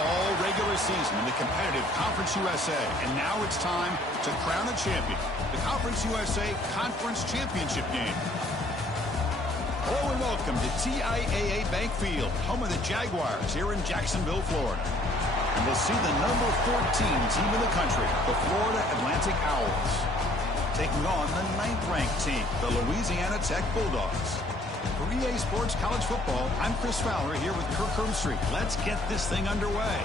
all regular season in the competitive Conference USA, and now it's time to crown a champion. The Conference USA Conference Championship game. Hello and welcome to TIAA Bank Field, home of the Jaguars here in Jacksonville, Florida. And we'll see the number 14 team in the country, the Florida Atlantic Owls, taking on the 9th-ranked team, the Louisiana Tech Bulldogs. For EA Sports College Football, I'm Chris Fowler here with Kirk Herbstreit. Let's get this thing underway.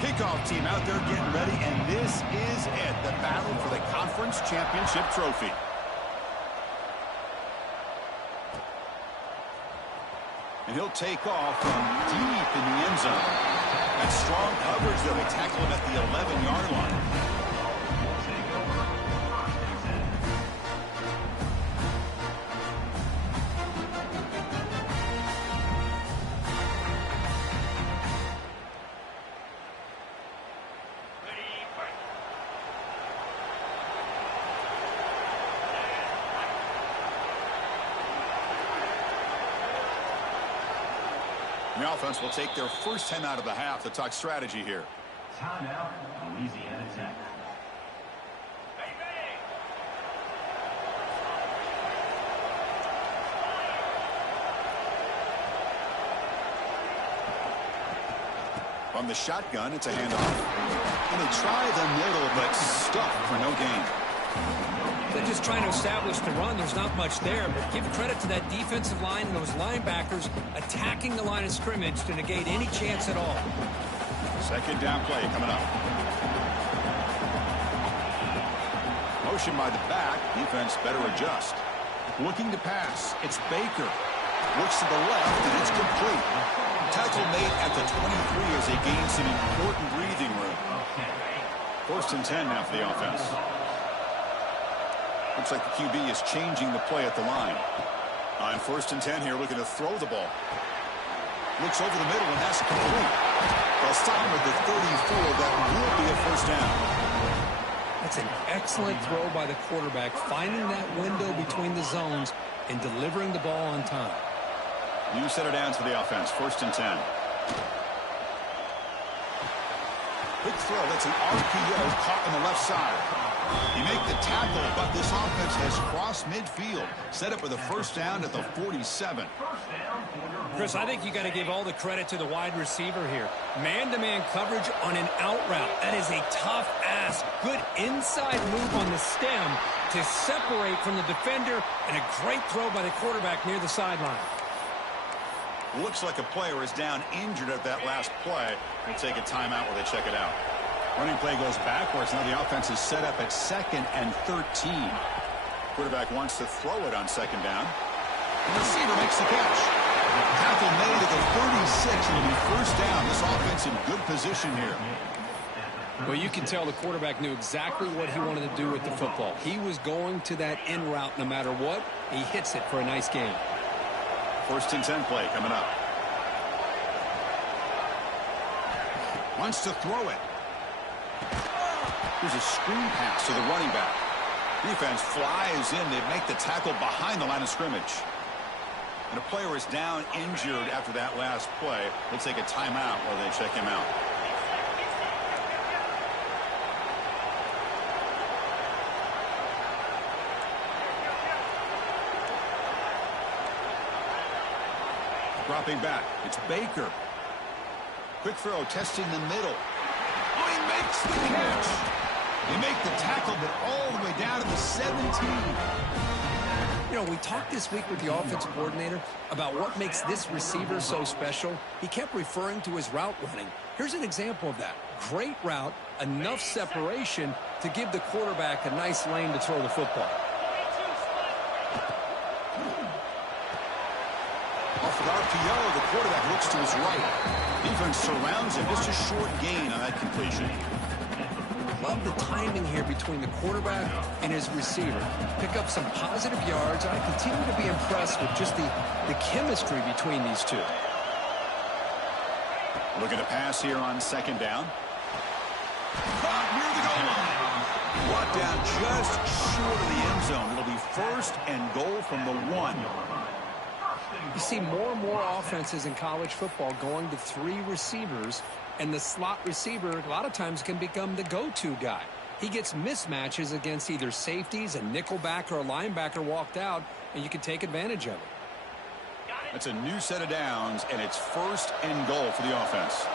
Kickoff team out there getting ready, and this is it, the battle for the Conference Championship trophy. And he'll take off from deep in the end zone. That strong coverage, though, they tackle him at the 11-yard line. The offense will take their first 10 out of the half to talk strategy here. Timeout, Louisiana Tech. From the shotgun, it's a handoff. And they try the middle, but stuck for no gain. They're just trying to establish the run. There's not much there, but give credit to that defensive line and those linebackers attacking the line of scrimmage to negate any chance at all. Second down play coming up. Motion by the back. Defense better adjust. Looking to pass. It's Baker. Looks to the left, and it's complete. Tackle made at the 23 as they gain some important breathing room. First and 10 now for the offense. Looks like the QB is changing the play at the line. On first and 10 here, looking to throw the ball. Looks over the middle, and that's complete. They'll stop him at the 34. That will be a first down. That's an excellent throw by the quarterback, finding that window between the zones and delivering the ball on time. New set of downs for the offense. First and 10. Big throw. That's an RPO caught on the left side. He make the tackle, but this offense has crossed midfield. Set up with a first down at the 47. Chris, I think you got to give all the credit to the wide receiver here. Man-to-man coverage on an out route. That is a tough ask. Good inside move on the stem to separate from the defender, and a great throw by the quarterback near the sideline. Looks like a player is down injured at that last play. We'll take a timeout while they check it out. Running play goes backwards. Now the offense is set up at 2nd and 13. Quarterback wants to throw it on 2nd down. The receiver makes the catch. Tackle made at the 36. It'll be first down. This offense in good position here. Well, you can tell the quarterback knew exactly what he wanted to do with the football. He was going to that in route no matter what. He hits it for a nice gain. First and 10 play coming up. Wants to throw it. Here's a screen pass to the running back. Defense flies in. They make the tackle behind the line of scrimmage. And a player is down injured after that last play. We'll take a timeout while they check him out. Dropping back. It's Baker. Quick throw, testing the middle. Oh, he makes the catch. They make the tackle, but all the way down to the 17. You know, we talked this week with the offensive coordinator about what makes this receiver so special. He kept referring to his route running. Here's an example of that. Great route, enough separation to give the quarterback a nice lane to throw the football. Off with RPO, the quarterback looks to his right. Defense surrounds him. Just a short gain on that completion. Love the timing here between the quarterback and his receiver. Pick up some positive yards. I continue to be impressed with just the chemistry between these two. Looking to pass here on second down. Caught near the goal line. Brought down just short of the end zone. It'll be first and goal from the 1. You see more and more offenses in college football going to 3 receivers, and the slot receiver a lot of times can become the go-to guy. He gets mismatches against either safeties, a nickelback, or a linebacker walked out, and you can take advantage of it. That's a new set of downs, and it's first and goal for the offense.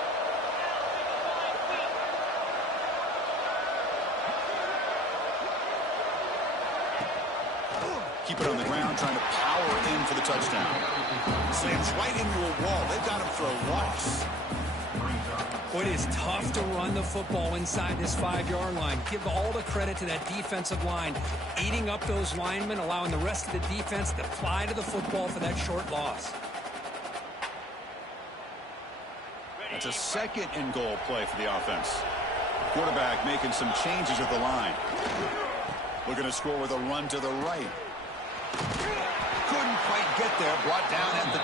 Keep it on the ground, trying to power in for the touchdown. Slams right into a wall. They've got him for a loss. Boy, it is tough to run the football inside this 5-yard line. Give all the credit to that defensive line, eating up those linemen, allowing the rest of the defense to fly to the football for that short loss. That's a second and goal play for the offense. Quarterback making some changes at the line. Looking to score with a run to the right. Couldn't quite get there. Brought down at the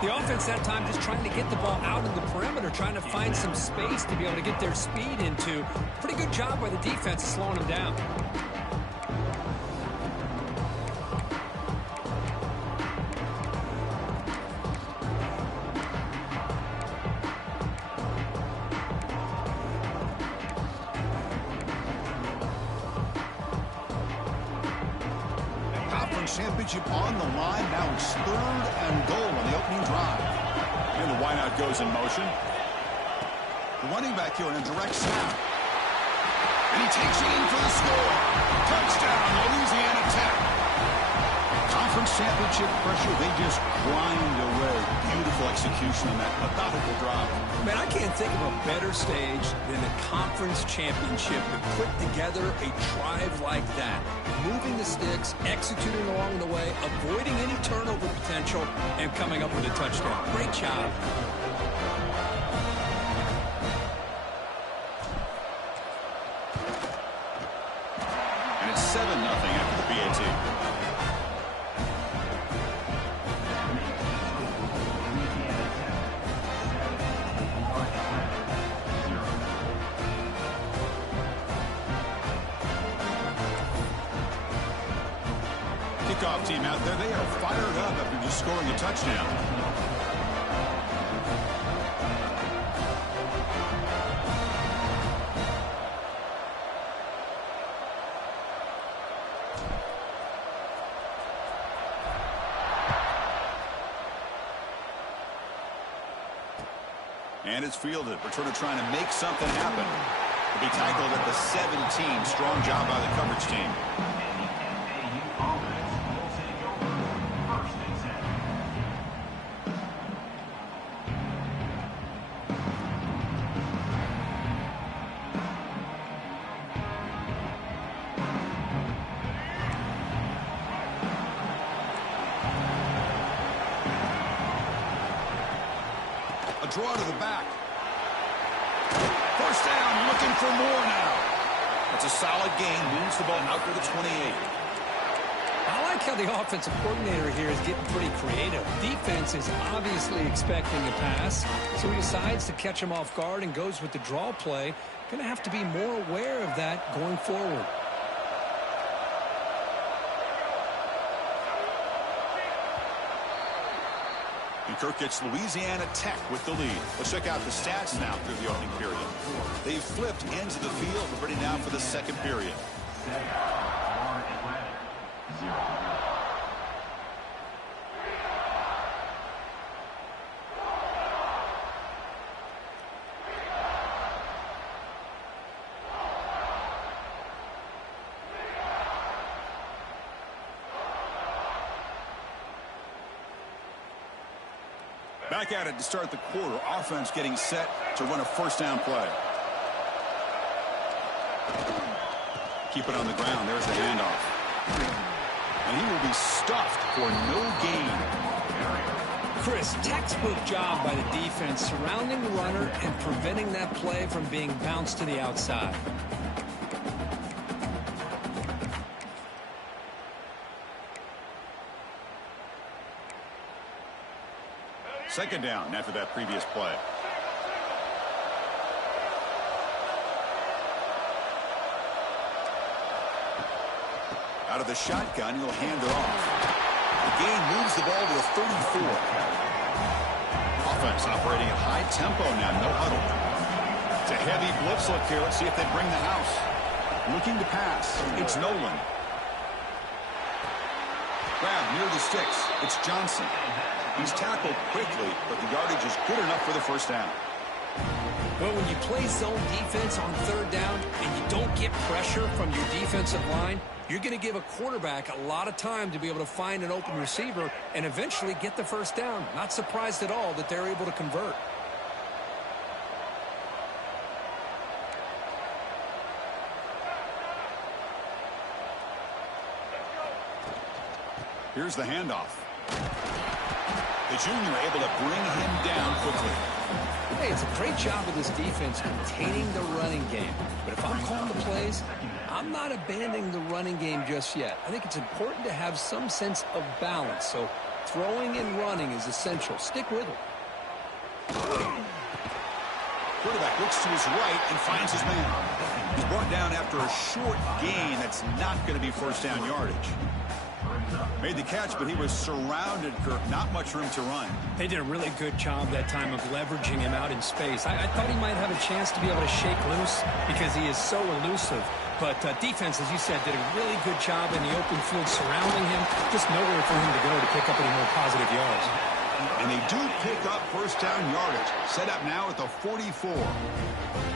2. The offense that time just trying to get the ball out of the perimeter, trying to find some space to be able to get their speed into. Pretty good job by the defense of slowing them down. Championship on the line. Now it's third and goal on the opening drive. And the wideout goes in motion. The running back here in a direct snap. And he takes it in for the score. Touchdown, Louisiana Tech. Conference championship pressure, they just grind away. Beautiful execution on that methodical drive. Man, I can't think of a better stage than the conference championship to put together a drive like that. Moving the sticks, executing along the way, avoiding any turnover potential, and coming up with a touchdown. Great job. And it's 7-0 after the PAT. Kickoff team out there, they are fired up after just scoring a touchdown. And it's fielded. Returner trying to make something happen. He'll be tackled at the 17. Strong job by the coverage team. Draw to the back. First down, looking for more now. That's a solid gain. Moves the ball out to the 28. I like how the offensive coordinator here is getting pretty creative. Defense is obviously expecting a pass, so he decides to catch him off guard and goes with the draw play. Going to have to be more aware of that going forward. And Kirk gets Louisiana Tech with the lead. Let's check out the stats now through the opening period. They've flipped ends of the field. We're ready now for the second period. Back at it to start the quarter. Offense getting set to run a first down play. Keep it on the ground. There's the handoff. And he will be stuffed for no gain. Chris, textbook job by the defense surrounding the runner and preventing that play from being bounced to the outside. Second down after that previous play. Out of the shotgun, he'll hand it off. The gain moves the ball to the 34. Offense operating at high tempo now, no huddle. It's a heavy blitz look here. Let's see if they bring the house. Looking to pass. It's Nolan. Grab near the sticks. It's Johnson. He's tackled quickly, but the yardage is good enough for the first down. Well, when you play zone defense on third down and you don't get pressure from your defensive line, you're going to give a quarterback a lot of time to be able to find an open receiver and eventually get the first down. Not surprised at all that they're able to convert. Here's the handoff. The junior able to bring him down quickly. Hey, it's a great job of this defense containing the running game. But if I'm calling the plays, I'm not abandoning the running game just yet. I think it's important to have some sense of balance. So throwing and running is essential. Stick with it. Quarterback looks to his right and finds his man. He's brought down after a short gain that's not going to be first down yardage. Made the catch, but he was surrounded, Kirk. Not much room to run. They did a really good job that time of leveraging him out in space. I thought he might have a chance to be able to shake loose because he is so elusive. But defense, as you said, did a really good job in the open field surrounding him. Just nowhere for him to go to pick up any more positive yards. And they do pick up first down yardage. Set up now at the 44.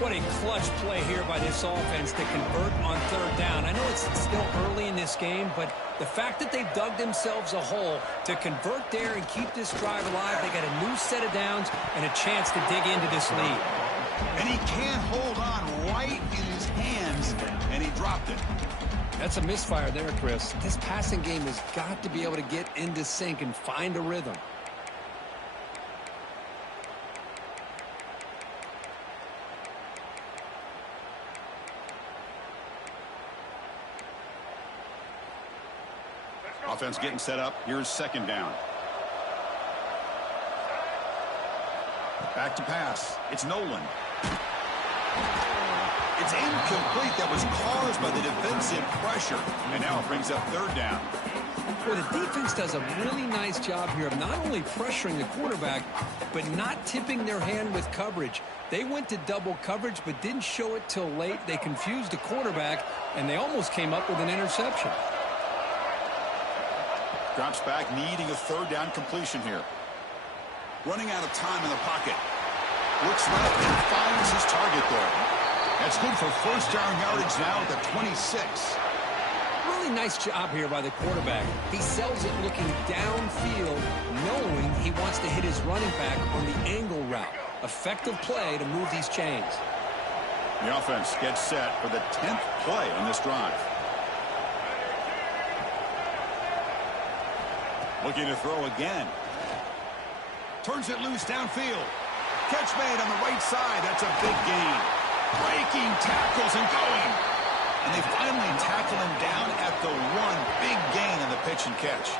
What a clutch play here by this offense to convert on third down. I know it's still early in this game, but the fact that they've dug themselves a hole to convert there and keep this drive alive, they got a new set of downs and a chance to dig into this lead. And he can't hold on right in his hands, and he dropped it. That's a misfire there, Chris. This passing game has got to be able to get into sync and find a rhythm. Offense getting set up. Here's second down. Back to pass. It's Nolan. It's incomplete. That was caused by the defensive pressure. And now it brings up third down. Well, the defense does a really nice job here of not only pressuring the quarterback, but not tipping their hand with coverage. They went to double coverage, but didn't show it till late. They confused the quarterback, and they almost came up with an interception. Drops back, needing a third down completion here. Running out of time in the pocket. Looks left and finds his target there. That's good for first down yardage now at the 26. Really nice job here by the quarterback. He sells it looking downfield, knowing he wants to hit his running back on the angle route. Effective play to move these chains. The offense gets set for the 10th play on this drive. Looking to throw again. Turns it loose downfield. Catch made on the right side. That's a big gain. Breaking tackles and going. And they finally tackle him down at the one. Big gain in the pitch and catch.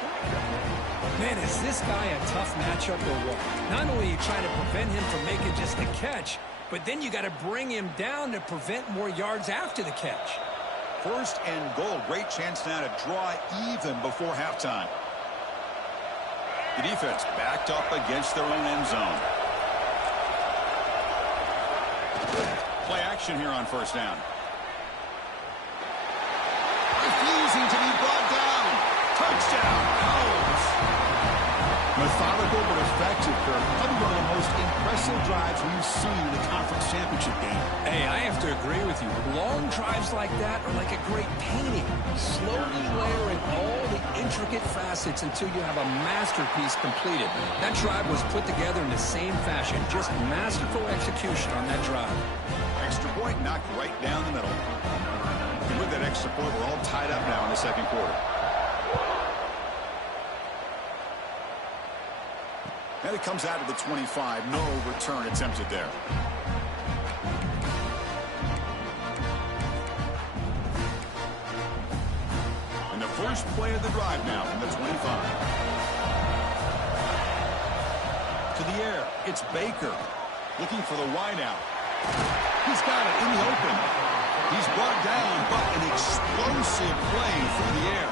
Man, is this guy a tough matchup or what? Not only are you trying to prevent him from making just a catch, but then you got to bring him down to prevent more yards after the catch. First and goal. Great chance now to draw even before halftime. The defense backed up against their own end zone. Play action here on first down. Refusing to be brought down. Touchdown, Owls. Methodical but effective, Kirk. Probably one of the most impressive drives we've seen in the conference championship game. Hey, I have to agree with you. Long drives like that are like a great painting. Slowly layering all the intricate facets until you have a masterpiece completed. That drive was put together in the same fashion. Just masterful execution on that drive. Extra point knocked right down the middle. And with that extra point, we're all tied up now in the second quarter. And it comes out of the 25. No return attempted there. And the first play of the drive now from the 25. To the air, it's Baker looking for the wideout. He's got it in the open. He's brought down, but an explosive play through the air.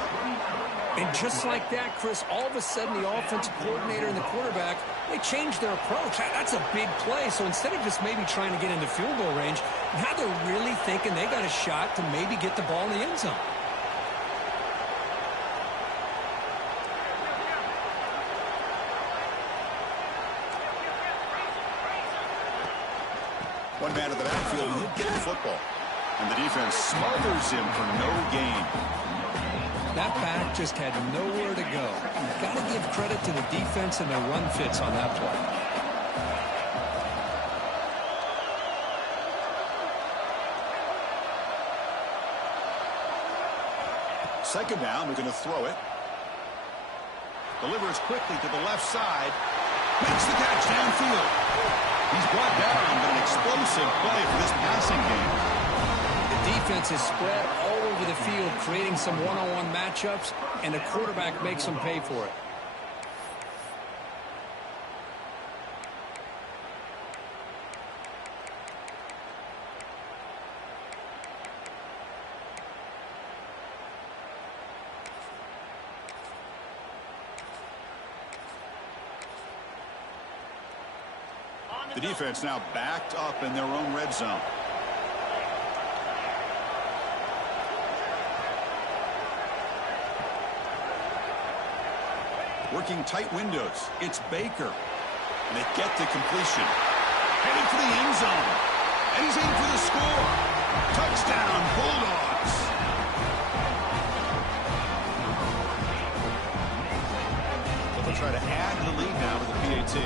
And just like that, Chris, all of a sudden the offensive coordinator and the quarterback, they changed their approach. That's a big play. So instead of just maybe trying to get into field goal range, now they're really thinking they got a shot to maybe get the ball in the end zone. One man in the backfield, he'll get the football. And the defense smothers him for no gain. That back just had nowhere to go. Got to give credit to the defense and their run fits on that play. Second down, we're going to throw it. Delivers quickly to the left side. Makes the catch downfield. He's brought down, but an explosive play for this passing game. The defense is spread all over the field, creating some one-on-one matchups, and the quarterback makes them pay for it. The defense now backed up in their own red zone. Working tight windows. It's Baker. And they get the completion. Headed for the end zone. And he's in for the score. Touchdown, Bulldogs. So they'll try to add the lead now to the PAT.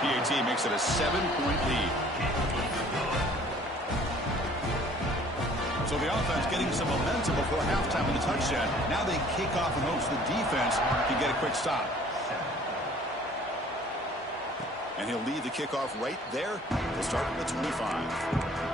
PAT makes it a 7-point lead. So the offense getting some momentum before halftime with a touchdown. Now they kick off in hopes the defense can get a quick stop. And he'll lead the kickoff right there. We'll start at the 25.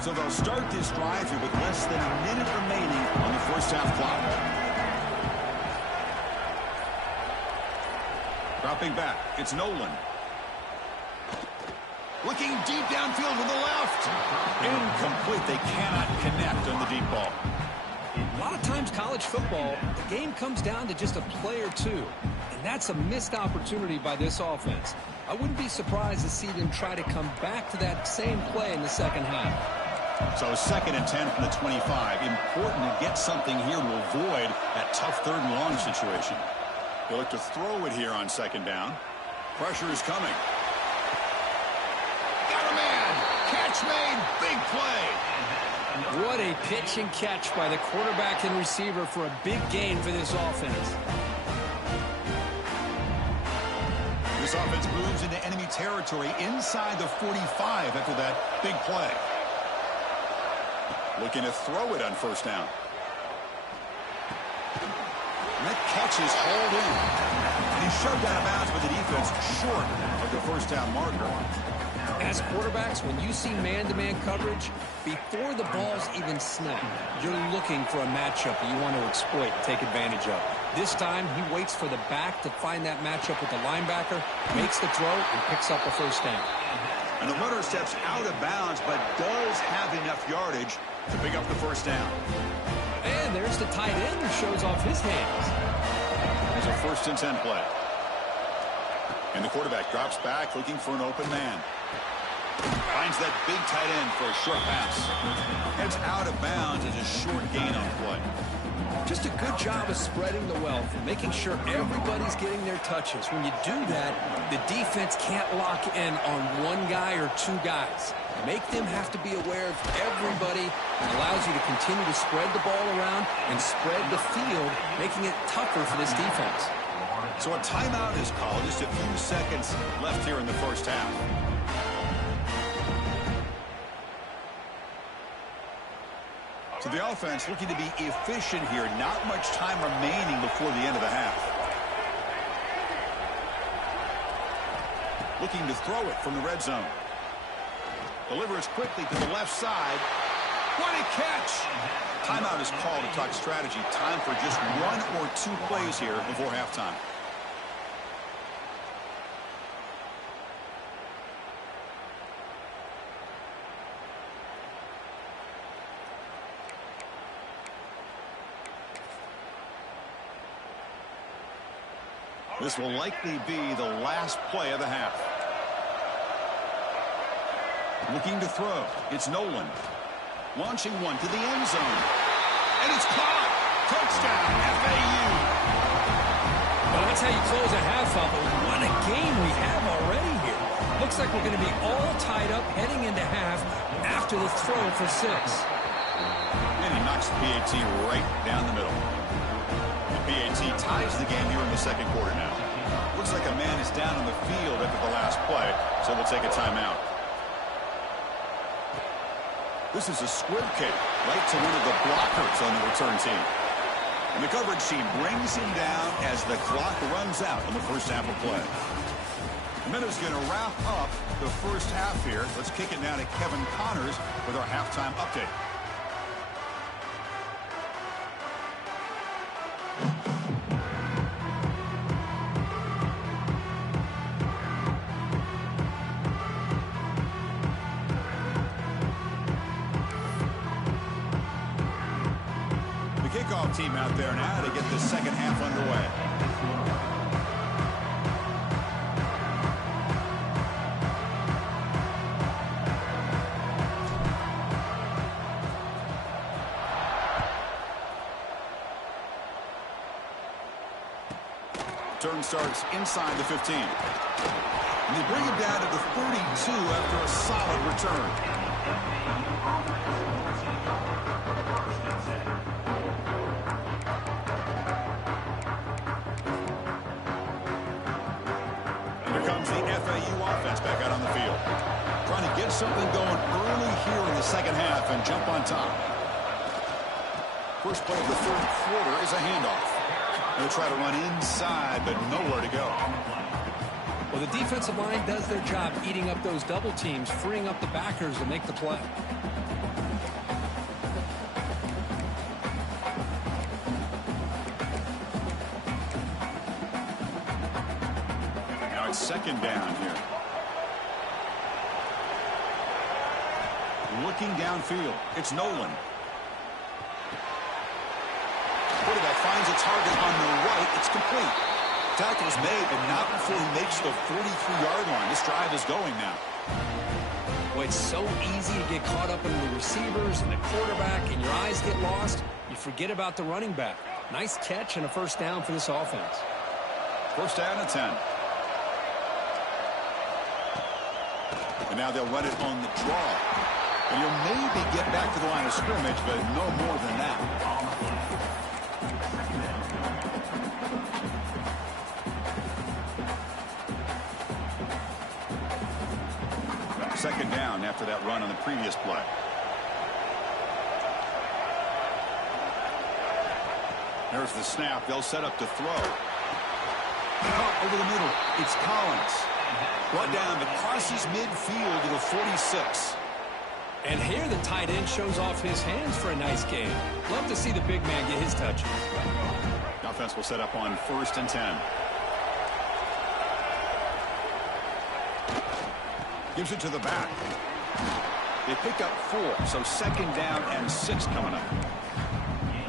So they'll start this drive here with less than a minute remaining on the first half clock. Dropping back, it's Nolan. Looking deep downfield to the left. Incomplete. They cannot connect on the deep ball. A lot of times college football, the game comes down to just a play or two. And that's a missed opportunity by this offense. I wouldn't be surprised to see them try to come back to that same play in the second half. So 2nd and 10 from the 25. Important to get something here to avoid that tough 3rd and long situation. They'll look to throw it here on 2nd down. Pressure is coming. Got a man. Catch made. Big play. What a pitch and catch by the quarterback and receiver for a big gain for this offense. This offense moves into enemy territory inside the 45 after that big play. Looking to throw it on 1st down. And that catch is hauled in. And he's shoved out of bounds by the defense short of the 1st down marker. As quarterbacks, when you see man-to-man coverage, before the ball's even snapped, you're looking for a matchup that you want to exploit and take advantage of. This time, he waits for the back to find that matchup with the linebacker, makes the throw, and picks up a 1st down. And the runner steps out of bounds, but does have enough yardage to pick up the 1st down. And there's the tight end who shows off his hands. There's a 1st and 10 play. And the quarterback drops back looking for an open man. Finds that big tight end for a short pass. Heads out of bounds as a short gain on play. Just a good job of spreading the wealth, making sure everybody's getting their touches. When you do that, the defense can't lock in on one guy or two guys. Make them have to be aware of everybody, and allows you to continue to spread the ball around and spread the field, making it tougher for this defense. So a timeout is called. Just a few seconds left here in the first half. So the offense looking to be efficient here. Not much time remaining before the end of the half. Looking to throw it from the red zone. Delivers quickly to the left side. What a catch! Timeout is called to talk strategy. Time for just one or two plays here before halftime. This will likely be the last play of the half. Looking to throw. It's Nolan. Launching one to the end zone. And it's caught. Touchdown, FAU. Well, that's how you close a half up. What a game we have already here. Looks like we're going to be all tied up heading into half after the throw for 6. And he knocks the PAT right down the middle. PAT ties the game here in the second quarter now. Looks like a man is down on the field after the last play, so we'll take a timeout. This is a squib kick right to one of the blockers on the return team. And the coverage team brings him down as the clock runs out on the first half of play. The minute's going to wrap up the first half here. Let's kick it now to Kevin Connors with our halftime update. Kickoff team out there now to get the second half underway. Turn starts inside the 15. And they bring it down to the 32 after a solid return. Back out on the field. Trying to get something going early here in the second half and jump on top. First play of the third quarter is a handoff. They'll try to run inside, but nowhere to go. Well, the defensive line does their job eating up those double teams, freeing up the backers to make the play. Now it's second down here. Looking downfield. It's Nolan. Quarterback finds a target on the right. It's complete. Tackle is made, but not before he makes the 43-yard line. This drive is going now. Well, it's so easy to get caught up in the receivers and the quarterback, and your eyes get lost. You forget about the running back. Nice catch and a first down for this offense. First down and 10. And now they'll run it on the draw. And you'll maybe get back to the line of scrimmage, but no more than that. Second down after that run on the previous play. There's the snap. They'll set up to throw. Caught over the middle. It's Collins. Brought down, but crosses midfield to the 46. And here the tight end shows off his hands for a nice game. Love to see the big man get his touches. The offense will set up on 1st and 10. Gives it to the back. They pick up 4, so second down and 6 coming up.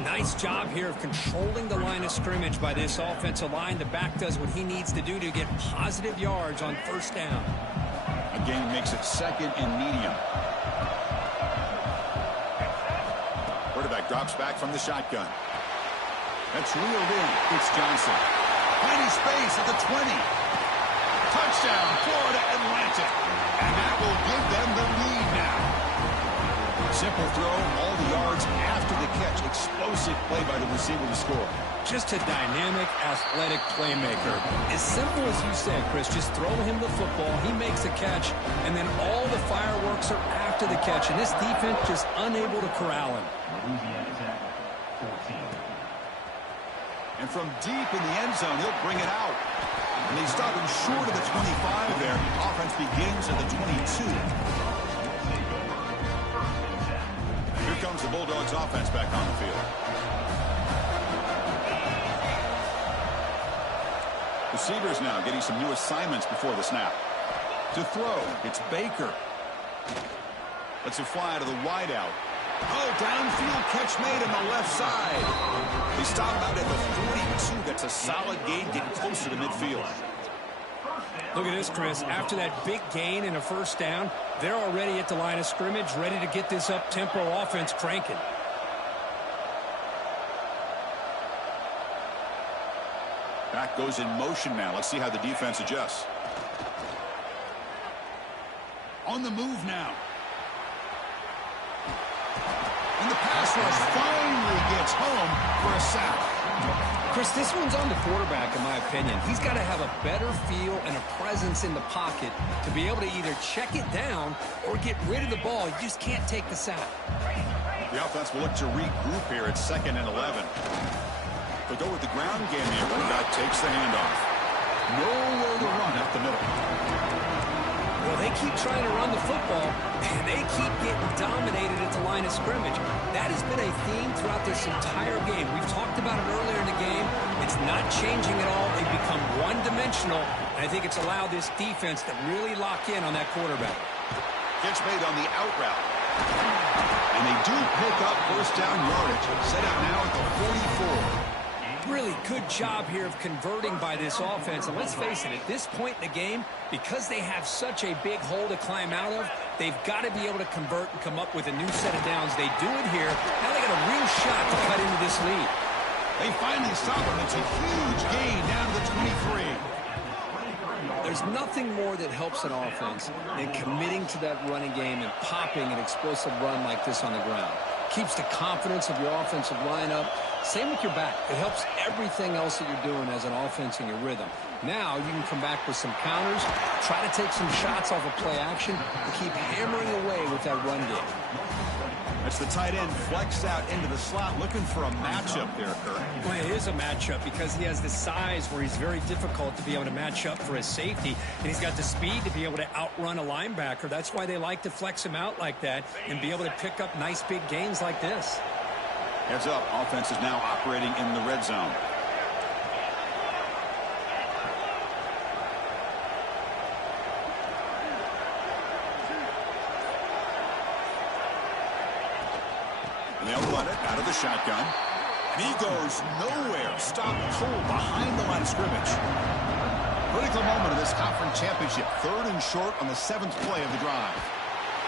Nice job here of controlling the line of scrimmage by this offensive line. The back does what he needs to do to get positive yards on first down. Again, makes it second and medium. Quarterback drops back from the shotgun. That's reeled in. It's Johnson. Finding space at the 20. Touchdown, Florida Atlantic. And that will give them the lead now. Simple throw, all the yards after the catch. Explosive play by the receiver to score. Just a dynamic, athletic playmaker. As simple as you said, Chris, just throw him the football, he makes a catch, and then all the fireworks are after the catch. And this defense just unable to corral him. Louisiana Tech, 14. And from deep in the end zone, he'll bring it out. And they stop him short of the 25 there. Offense begins at the 22. Here comes the Bulldogs offense back on the field. Receivers now getting some new assignments before the snap. To throw, it's Baker. Lets it fly to the wideout. Oh, downfield catch made on the left side. They stop out at the 42. That's a solid gain, getting closer to midfield. Look at this, Chris. After that big gain and a first down, they're already at the line of scrimmage, ready to get this up-tempo offense cranking. Back goes in motion now. Let's see how the defense adjusts. On the move now. And the pass rush finally gets home for a sack. Chris, this one's on the quarterback, in my opinion. He's got to have a better feel and a presence in the pocket to be able to either check it down or get rid of the ball. You just can't take the sack. The offense will look to regroup here at 2nd and 11. They'll go with the ground game here. Running back takes the handoff. Nowhere to run up the middle. Well, they keep trying to run the football, and they keep getting dominated at the line of scrimmage. That has been a theme throughout this entire game. We've talked about it earlier in the game. It's not changing at all. They've become one-dimensional, and I think it's allowed this defense to really lock in on that quarterback. Catch made on the out route. And they do pick up first down yardage. Set up now at the 44. Really good job here of converting by this offense. And let's face it, at this point in the game, because they have such a big hole to climb out of, they've got to be able to convert and come up with a new set of downs. They do it here. Now they got a real shot to cut into this lead. They finally stop him. It's a huge gain down to the 23. There's nothing more that helps an offense than committing to that running game and popping an explosive run like this on the ground. Keeps the confidence of your offensive lineup. Same with your back. It helps everything else that you're doing as an offense in your rhythm. Now you can come back with some counters, try to take some shots off of play action, and keep hammering away with that run game. That's the tight end flexed out into the slot, looking for a matchup there, Kurt. Well, it is a matchup because he has the size where he's very difficult to be able to match up for his safety, and he's got the speed to be able to outrun a linebacker. That's why they like to flex him out like that and be able to pick up nice big gains like this. Heads up, offense is now operating in the red zone. And they'll run it out of the shotgun. And he goes nowhere. Stop cold behind the line of scrimmage. Critical moment of this conference championship. 3rd and short on the 7th play of the drive.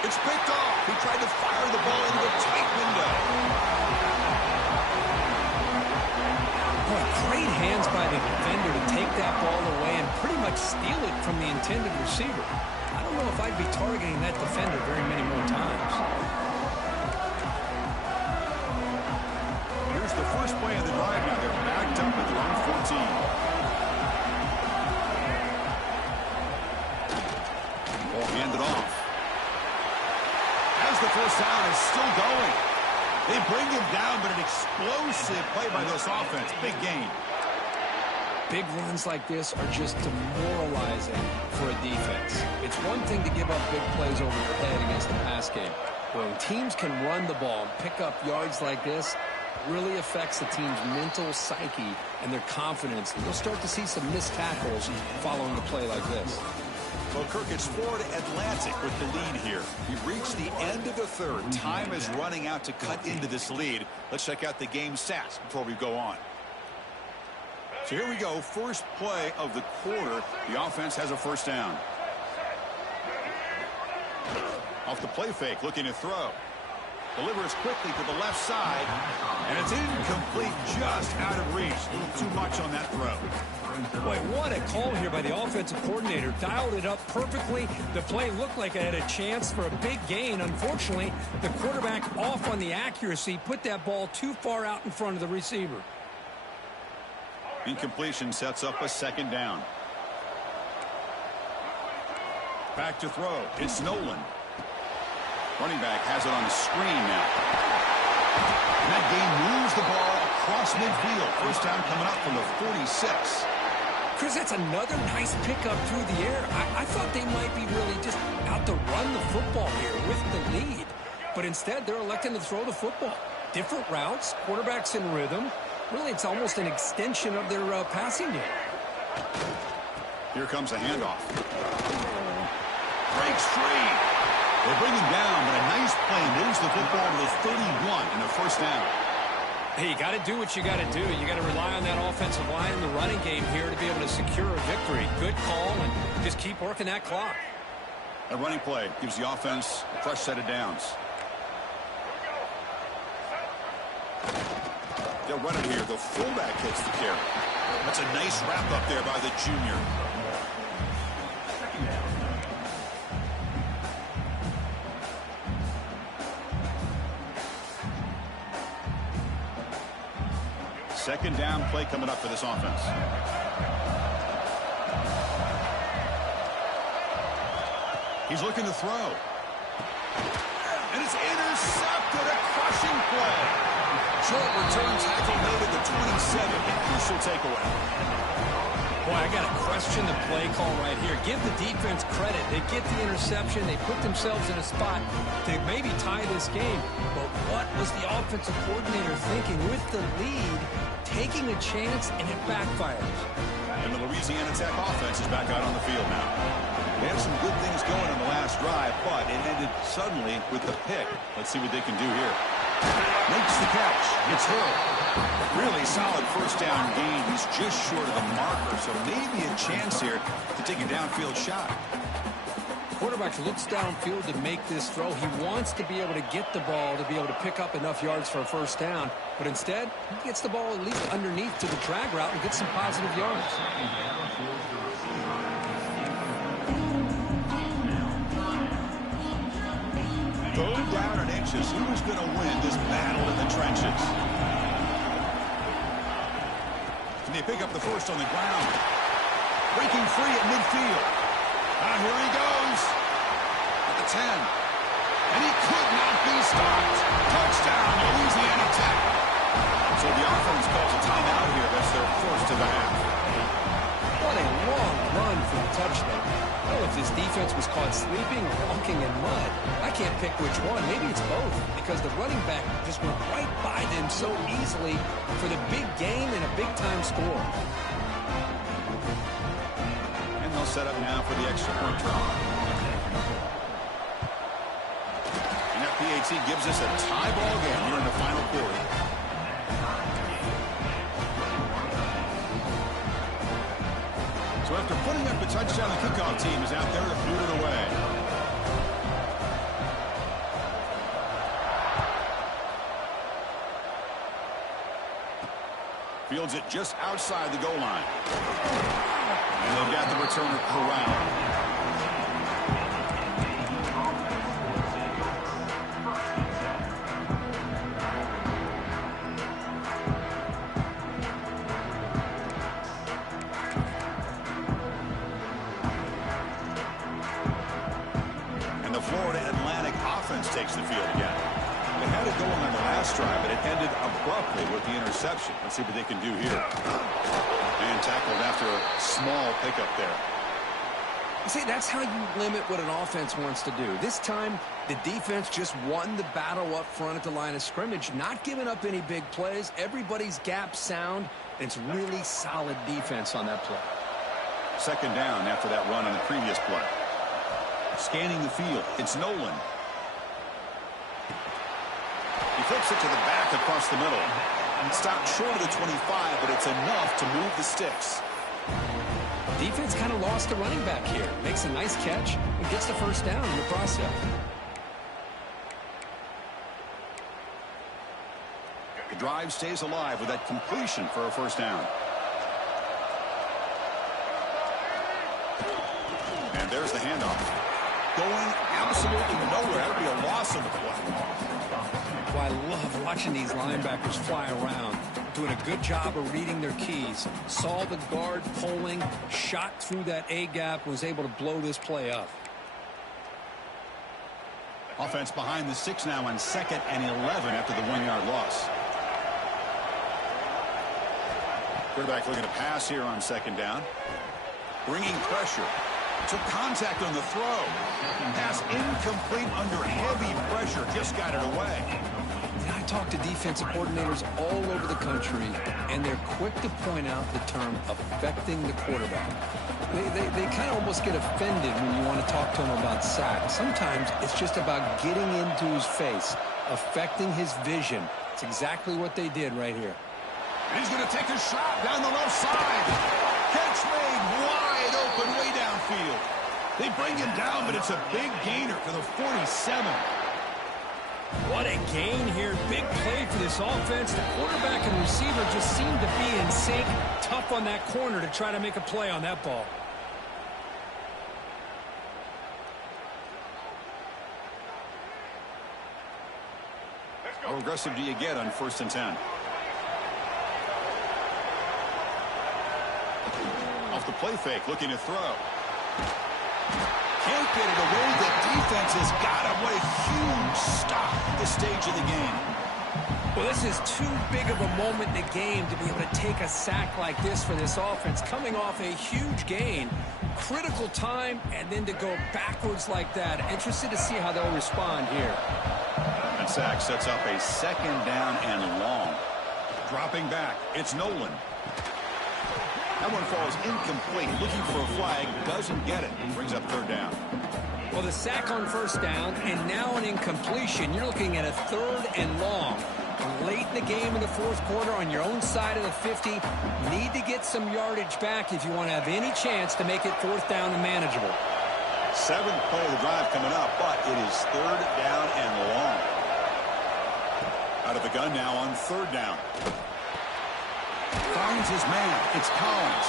It's picked off. He tried to fire the ball into a tight window. Great hands by the defender to take that ball away and pretty much steal it from the intended receiver. I don't know if I'd be targeting that defender very many more times. Here's the first play of the drive. Now they're backed up at their own 14. Ball handed off. As the first down is still going. They bring him down, but an explosive play by this offense. Big gain. Big runs like this are just demoralizing for a defense. It's one thing to give up big plays over your head against the pass game. When teams can run the ball and pick up yards like this, it really affects the team's mental psyche and their confidence. And you'll start to see some missed tackles following a play like this. Well, Kirk, it's Florida Atlantic with the lead here. We reached the end of the 3rd. Time is running out to cut into this lead. Let's check out the game stats before we go on. So here we go. First play of the quarter. The offense has a first down. Off the play fake, looking to throw. Delivers quickly to the left side. And it's incomplete, just out of reach. A little too much on that throw. Boy, what a call here by the offensive coordinator. Dialed it up perfectly. The play looked like it had a chance for a big gain. Unfortunately, the quarterback off on the accuracy, put that ball too far out in front of the receiver. Incompletion sets up a second down. Back to throw. It's Nolan. Running back has it on the screen now. And that game moves the ball across midfield. First down coming up from the 46. Chris, that's another nice pickup through the air. I thought they might be really just out to run the football here with the lead. But instead, they're electing to throw the football. Different routes, quarterbacks in rhythm. Really, it's almost an extension of their passing game. Here comes a handoff. Breaks free. They bring him down, but a nice play moves the football to the 31 and a first down. Hey, you got to do what you got to do. You got to rely on that offensive line in the running game here to be able to secure a victory. Good call, and just keep working that clock. A running play gives the offense a fresh set of downs. They'll run it here. The fullback hits the carry. That's a nice wrap up there by the junior. Second down play coming up for this offense. He's looking to throw. And it's intercepted. A crushing play. Short return tackle made at the 27. Crucial takeaway. Boy, I got to question the play call right here. Give the defense credit. They get the interception. They put themselves in a spot to maybe tie this game. But what was the offensive coordinator thinking with the lead, taking a chance, and it backfires? And the Louisiana Tech offense is back out on the field now. They have some good things going on the last drive, but it ended suddenly with the pick. Let's see what they can do here. Makes the catch. It's hurled. Really solid first down gain. He's just short of the marker, so maybe a chance here to take a downfield shot. Quarterback looks downfield to make this throw. He wants to be able to get the ball to be able to pick up enough yards for a first down, but instead, he gets the ball at least underneath to the drag route and gets some positive yards. Third down and inches. Who's going to win this battle in the trenches? Can they pick up the first on the ground? Breaking free at midfield. Here he goes. At the 10. And he could not be stopped. Touchdown, Louisiana Tech. So the offense calls a timeout here. That's their first of the half. What a long run for the touchdown. I don't know if this defense was caught sleeping or walking in mud. I can't pick which one. Maybe it's both, because the running back just went right by them so easily for the big gain and a big-time score. And they'll set up now for the extra point try. And that PAT gives us a tie ball game here in the final quarter. So after putting up a touchdown, the kickoff team is out there to boot it away. Fields it just outside the goal line. And they've got the returner corralled. Takes the field again. They had it going on the last drive, but it ended abruptly with the interception. Let's see what they can do here. And tackled after a small pickup there. See, that's how you limit what an offense wants to do. This time, the defense just won the battle up front at the line of scrimmage, not giving up any big plays. Everybody's gap sound. It's really solid defense on that play. Second down after that run on the previous play. Scanning the field, it's Nolan. He flips it to the back across the middle. Stopped short of the 25, but it's enough to move the sticks. Defense kind of lost the running back here. Makes a nice catch and gets the first down in the process. The drive stays alive with that completion for a first down. And there's the handoff. Going absolutely nowhere. That would be a loss of the play. Well, I love watching these linebackers fly around. Doing a good job of reading their keys. Saw the guard pulling, shot through that A-gap, was able to blow this play up. Offense behind the 6 now on 2nd and 11 after the 1-yard loss. Quarterback looking to pass here on 2nd down. Bringing pressure. Took contact on the throw. Pass incomplete under heavy pressure. Just got it away. I talk to defensive coordinators all over the country, and they're quick to point out the term affecting the quarterback. They kind of almost get offended when you want to talk to them about sacks. Sometimes it's just about getting into his face, affecting his vision. It's exactly what they did right here. And he's going to take a shot down the left side. Catch made wide open way downfield. They bring him down, but it's a big gainer for the 47. What a gain here. Big play for this offense. The quarterback and receiver just seem to be in sync. Tough on that corner to try to make a play on that ball. How aggressive do you get on 1st and 10? Off the play fake, looking to throw. Can't get it away. The defense has got him. What a huge stop at this stage of the game. Well, this is too big of a moment in the game to be able to take a sack like this for this offense. Coming off a huge gain, critical time, and then to go backwards like that. Interested to see how they'll respond here. That sack sets up a 2nd down and long. Dropping back, it's Nolan. That one falls incomplete. Looking for a flag, doesn't get it. Brings up 3rd down. Well, the sack on 1st down, and now an incompletion. You're looking at a 3rd and long. Late in the game in the 4th quarter on your own side of the 50. Need to get some yardage back if you want to have any chance to make it 4th down and manageable. 7th play of the drive coming up, but it is 3rd down and long. Out of the gun now on 3rd down. Finds his man. It's Collins.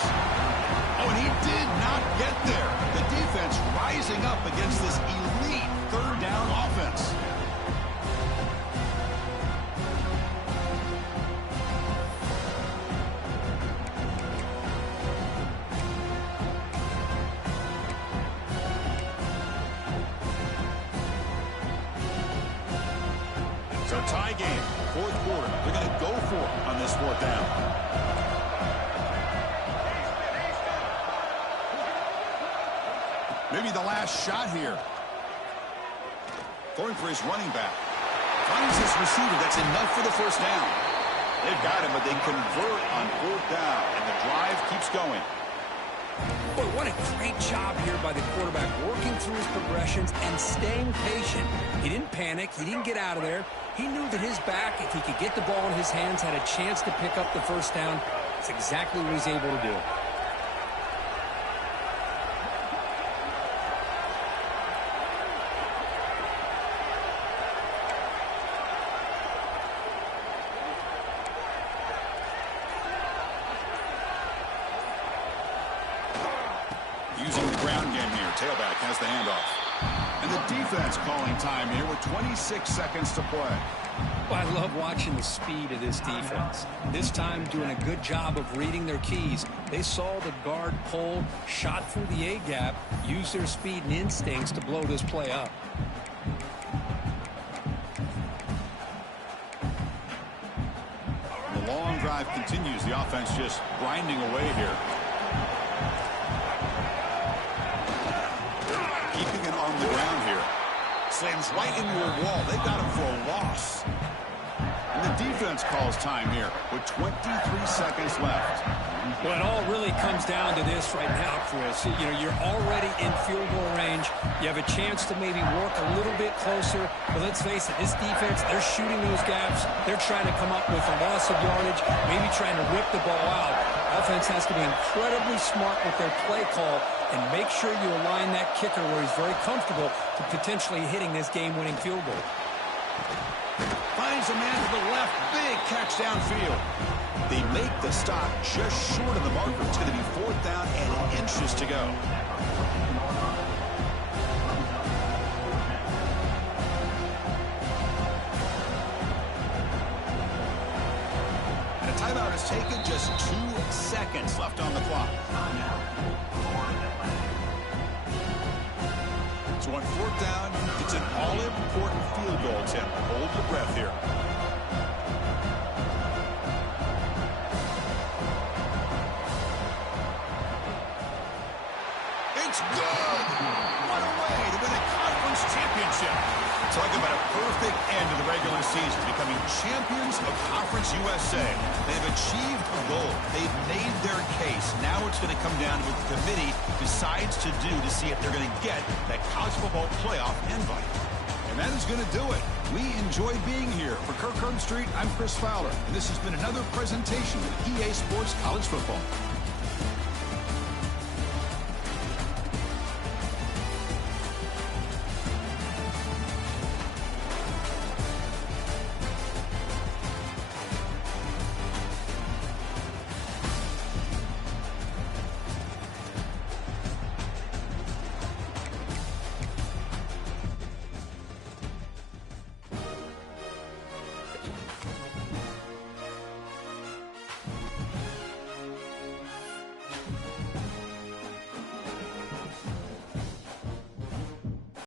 Oh, and he did not get there. The defense rising up against this elite 3rd down offense. So tie game, 4th quarter. They're going to go for it on this 4th down. Maybe the last shot here. Going for his running back. Finds his receiver. That's enough for the 1st down. They've got him, but they convert on 4th down, and the drive keeps going. Boy, what a great job here by the quarterback, working through his progressions and staying patient. He didn't panic. He didn't get out of there. He knew that his back, if he could get the ball in his hands, had a chance to pick up the 1st down. That's exactly what he's able to do. Using the ground game here. Tailback has the handoff. And the defense calling time here with 26 seconds to play. Well, I love watching the speed of this defense. This time doing a good job of reading their keys. They saw the guard pull, shot through the A-gap, used their speed and instincts to blow this play up. The long drive continues. The offense just grinding away here. Keeping it on the ground here. Slams right into a wall. They got him for a loss. And the defense calls time here with 23 seconds left. Well, it all really comes down to this right now, Chris. You know, you're already in field goal range. You have a chance to maybe work a little bit closer. But let's face it, this defense, they're shooting those gaps. They're trying to come up with a loss of yardage, maybe trying to rip the ball out. Offense has to be incredibly smart with their play call and make sure you align that kicker where he's very comfortable to potentially hitting this game-winning field goal. Finds finds a man to the left. Big catch downfield. They make the stop just short of the marker. It's going to be 4th down and inches to go. And a timeout is taken. Just 2 seconds left on the clock. So on 4th down, it's an all-important field goal attempt. Hold your breath here. It's good! What a way to win a conference championship. Talk about a perfect end to the regular season, becoming champions of Conference USA. They've achieved a goal. They've made their case. Now it's going to come down to what the committee decides to do to see if they're going to get that college football playoff invite. And that is going to do it. We enjoy being here. For Kirk Herbstreit, I'm Chris Fowler, and this has been another presentation of EA Sports College Football.